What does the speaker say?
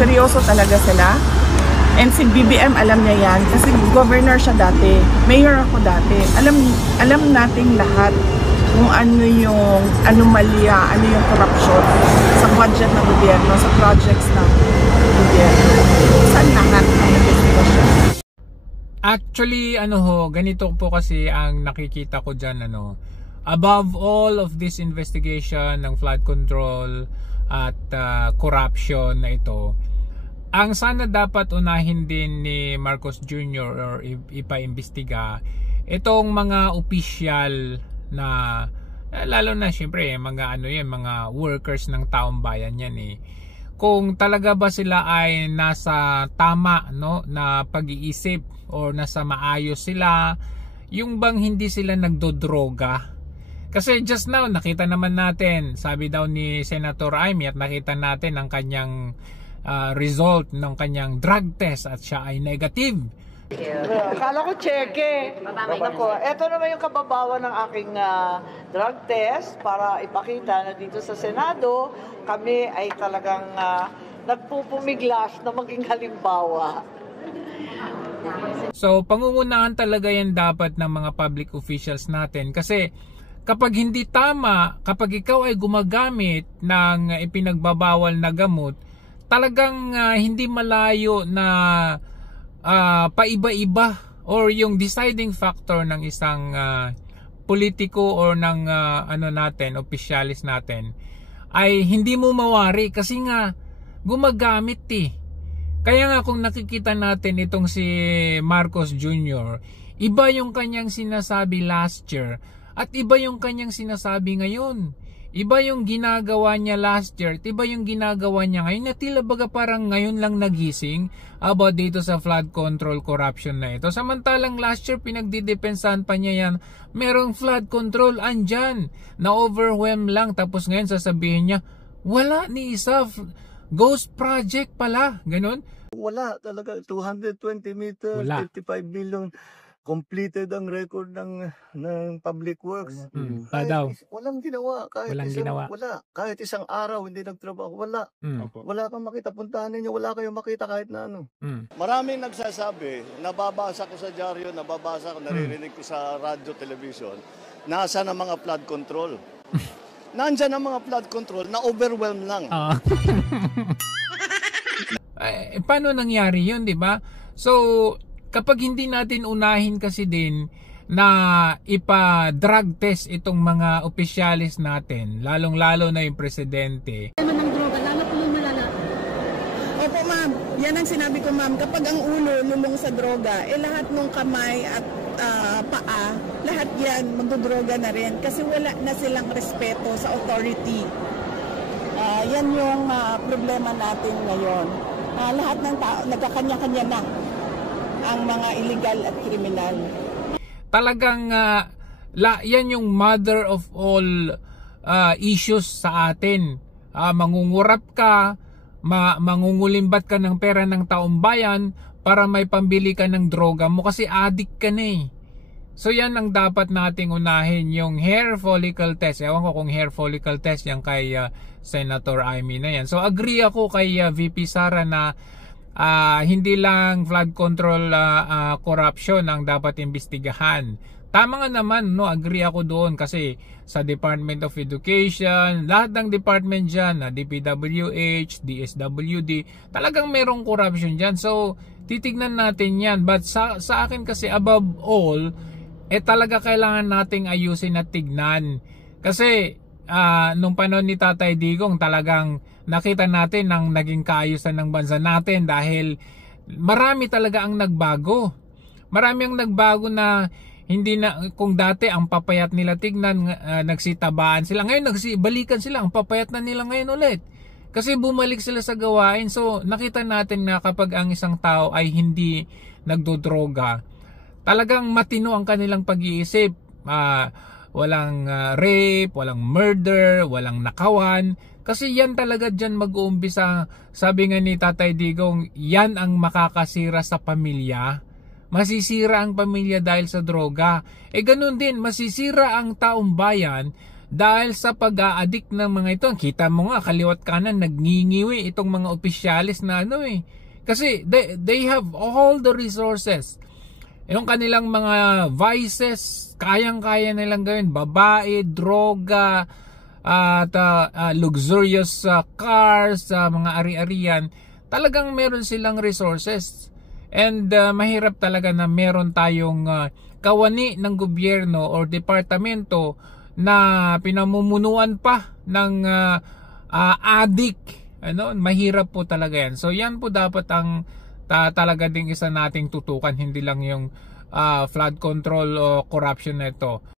seryoso talaga sila. And si BBM alam niya yan kasi governor siya dati, mayor ako dati. Alam nating lahat kung ano yung anomalya, ano yung corruption sa budget ng gobyerno, sa projects ng gobyerno. Saan lahat ang investigasyon? Actually, ganito po kasi ang nakikita ko dyan, above all of this investigation ng flood control at corruption na ito, ang sana dapat unahin din ni Marcos Jr. or ipaimbestiga itong mga opisyal na lalo na syempre mga mga workers ng taong bayan yan kung talaga ba sila ay nasa tama na pag-iisip o nasa maayos sila, yung bang hindi sila nagdodroga. Kasi just now nakita naman natin, sabi daw ni Senator Amy at nakita natin ang kanyang result ng kanyang drug test at siya ay negative. Akala ko cheque. Nako, eto naman yung kababawan ng aking drug test para ipakita na dito sa Senado kami ay talagang nagpupumiglas na maging halimbawa. So pangungunahan talaga yan dapat ng mga public officials natin kasi kapag hindi tama, kapag ikaw ay gumagamit ng ipinagbabawal na gamot, talagang hindi malayo na paiba-iba or yung deciding factor ng isang politiko or ng opisyalis natin ay hindi mo mawari kasi nga gumagamit Kaya nga kung nakikita natin itong si Marcos Jr., iba yung kanyang sinasabi last year at iba yung kanyang sinasabi ngayon. Iba yung ginagawa niya last year at iba yung ginagawa niya ngayon na tila baga parang ngayon lang nagising about dito sa flood control corruption na ito. Samantalang last year pinagdidepensahan pa niya yan, merong flood control andyan, na overwhelm lang, tapos ngayon sasabihin niya, wala ni isa, ghost project pala, ganun. Wala talaga, 220 meters, Wala. 55 billion completed ang record ng public works. Walang ginawa. Kahit isang araw hindi nagtrabaho, wala. Wala kang makita, puntahan ninyo, wala kayong makita kahit na ano. Maraming nagsasabi, nababasa ko sa dyaryo, naririnig ko sa radyo, television, nasa na mga flood control. Nandyan ang mga flood control na overwhelm lang. Paano nangyari yun, di ba? So, kapag hindi natin unahin kasi din na ipa-drug test itong mga opisyalis natin, lalong-lalo na yung presidente. Opo ma'am, yan ang sinabi ko ma'am, kapag ang ulo lulong sa droga, lahat ng kamay at paa, lahat yan magdodroga na rin kasi wala na silang respeto sa authority. Yan yung problema natin ngayon. Lahat ng tao, nagkakanya-kanya na ang mga illegal at kriminal. Talagang yan yung mother of all issues sa atin. Mangungurap ka, mangungulimbat ka ng pera ng taong bayan para may pambili ka ng droga mo kasi addict ka na So yan ang dapat nating unahin, yung hair follicle test. Ewan ko kung hair follicle test yan kay Senator Amy na yan. So agree ako kay VP Sara na hindi lang flood control corruption ang dapat imbestigahan. Tama nga naman, agree ako doon kasi sa Department of Education, lahat ng department dyan, DPWH, DSWD, talagang merong corruption dyan. So titignan natin yan. But sa akin kasi above all, talaga kailangan nating ayusin at tignan. Kasi nung panahon ni Tatay Digong, talagang nakita natin ang naging kaayusan ng bansa natin dahil marami talaga ang nagbago. Marami ang nagbago na hindi na, kung dati ang papayat nila tignan, nagsitabaan sila. Ngayon nagsibalikan sila, ang papayat na nila ngayon ulit. Kasi bumalik sila sa gawain. So nakita natin na kapag ang isang tao ay hindi nagdodroga, talagang matino ang kanilang pag-iisip. Walang rape, walang murder, walang nakawan. Kasi yan talaga dyan mag-uumpisa. Sabi nga ni Tatay Digong, yan ang makakasira sa pamilya. Masisira ang pamilya dahil sa droga. Ganun din, masisira ang taong bayan dahil sa pag-a-addict ng mga ito. Kita mo nga, kaliwat kanan, nagngingiwi itong mga opisyalis na kasi they have all the resources. Yung kanilang mga vices, kayang-kaya nilang gawin. Babae, droga, at luxurious cars, mga ari-arian. Talagang meron silang resources. And mahirap talaga na meron tayong kawani ng gobyerno or departamento na pinamumunuan pa ng addict. Mahirap po talaga yan. So yan po dapat ang talaga ding isa nating tutukan, hindi lang yung flood control o corruption na ito.